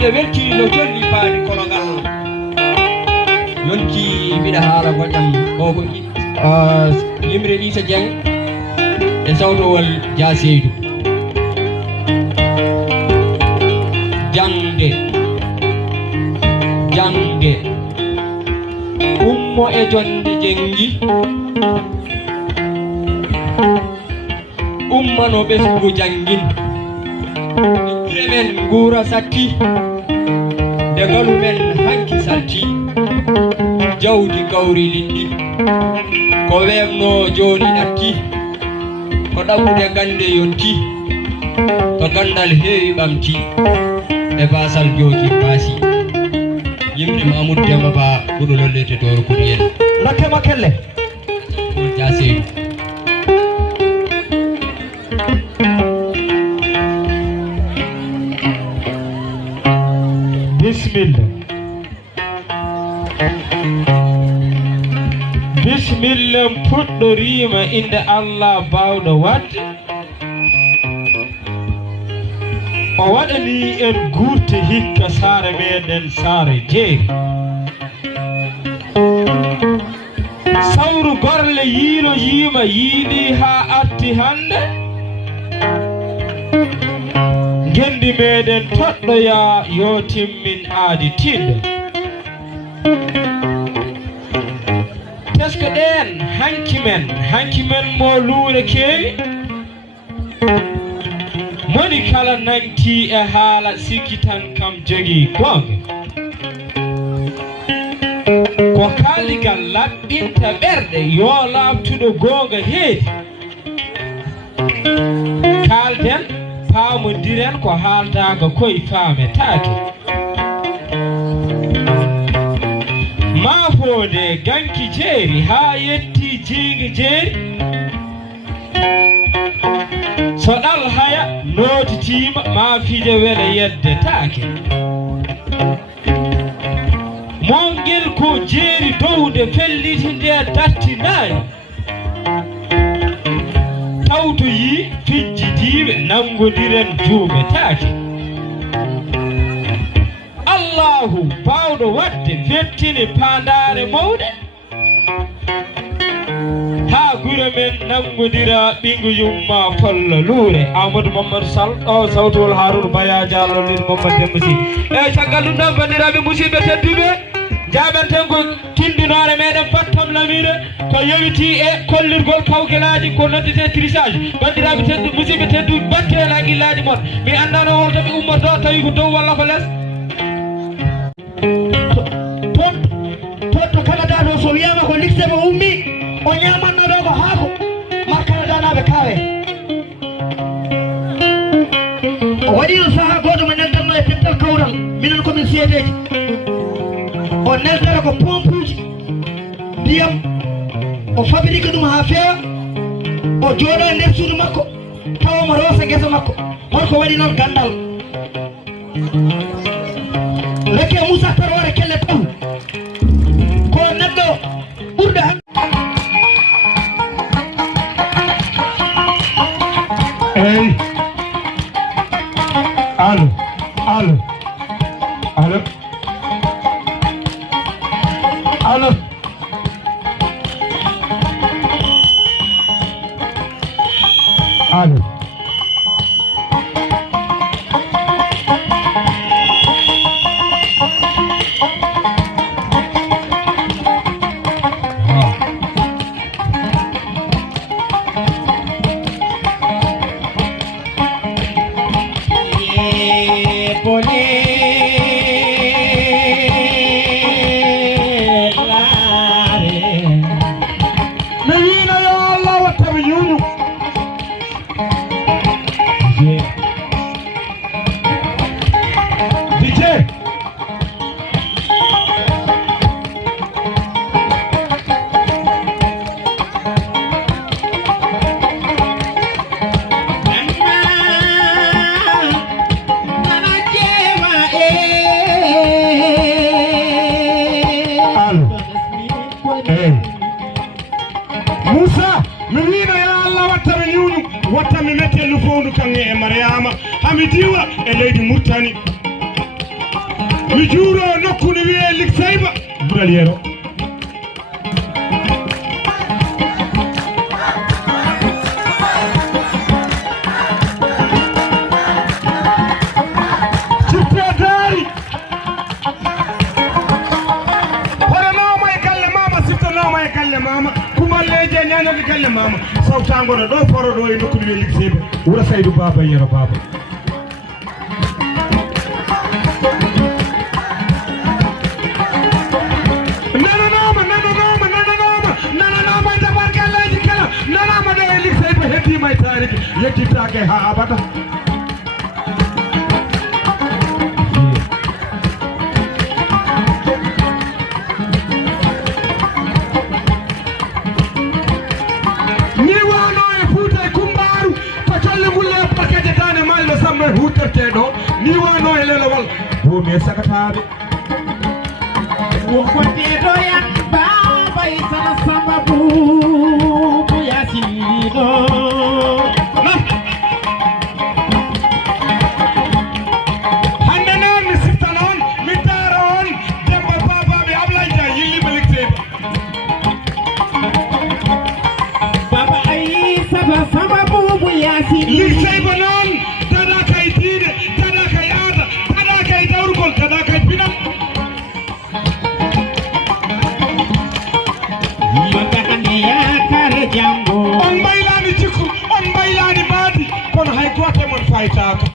miɗa welti no jolli paadi kologal yonki miɗa haala goɗɗam koko yimre Isa Dieng e sawtowol Dia Seydou. jangde ummo e jonde jengi ummano ɓesgu jangin remen nguura satti nde ngalu men hanki salti jawdi gawri linɗi ko webno joni ɗatti ko ɗaɓɓude gande yonti to gandal heewi ɓamti e basal jooki baasi yimɓe Mamoudou Demba Ba ɓuɗo lollete doro kuɗiyen lakkema kelle on Dia Seydou. Bismillah. Bismillah puɗɗorima inde Allah bawɗo wadde o waɗani en gurte hikka saare meɗen saare jeeri sawru gorle yiino yiima yiini ha arti hande gendi meɗen toɗɗoya yo timmin aadi tinde teske ɗen hanki men mo luure kewi moni kala nanti e haala sikki tan kam jogii gonga ko kaaligal laɓɓinta ɓerɗe yo laaɓtuɗo gonga heedi kalden paamodiren ko haaldaga koye faametake maafode ganki jeeri ha yetti jiinga jeeri so ɗal haya nootitima maafide wele yeddetake mongel ko jeeri dowde felliti nde dattinayi tawto yi fijjidiɓe nangodiren juumetake Allahu bawɗo wadde fettini pandare mawɗe ha gure men nangodira ɓingu Jmma kolla luure Amadou Mamadou Sall o sawtowol Harouna Baya Diallo lin Mamadou Demba Sy eyyi caggal ɗum ɗon bandiraɓe musidɓe tedduɓe jaɓanten ko tindinore meɗen fattam lamire ko yewiti e kollirgol kawgelaji ko noddete trissage bandiraɓe teddu musidɓe tedduɓe batte hen haqqillaji moon mi andano holto ɓe ummoto tawi ko dow walla ko less to Canada ɗo so wiyama ko Lekseyba ummi o ñamanno ɗo ko haako ma Canada naɓe kawe o waɗino saaha goto mo neltanno e pental kawtal minen komin seedeji o neltata ko pompuji ndiyam o fabrike ɗum ha feewa o jooɗo e nder suudu makko tawamo roosa guesa makko holko waɗi noon gandal lekke Moussa Tarware kelle taw ko neɗɗo ɓurda Hey, allo, allo, allo, allo. Allo. Moussa mi wiino yo Allah wattami ñuuñu wattami mettelu fondu kange e Mariama hami diwa e leydi Murtani kawtal yero siftotari horanoma e galle mama siftanoma e galle mama kumalleje ñanoɓe galle mama sawtagono ɗo foro ɗo e nokkude ɓe Lekseyba wuro Saydou Baba yero Baba may tariki yettitake ha abada ni wano e Fuuta e Kumbaru ko colle mulle paquete dane mallo samno e hutterteɗo ni wano e lelowal bomi e sagataɓe wokoteɗo yan baba isana samba bubu yasiniɗo hande noon mi sifta noon mi daro on Demba babaɓe Ablaye Dia yillima Lekseyba baba aisaba samba bubu yasini Lekseyba noon dada kay diine dada kay aada dada kay dawrugol dada kay pinal yonta hande yakare jango on mbaylani cikku on mbaylani maadi kono hay goto mon faytaka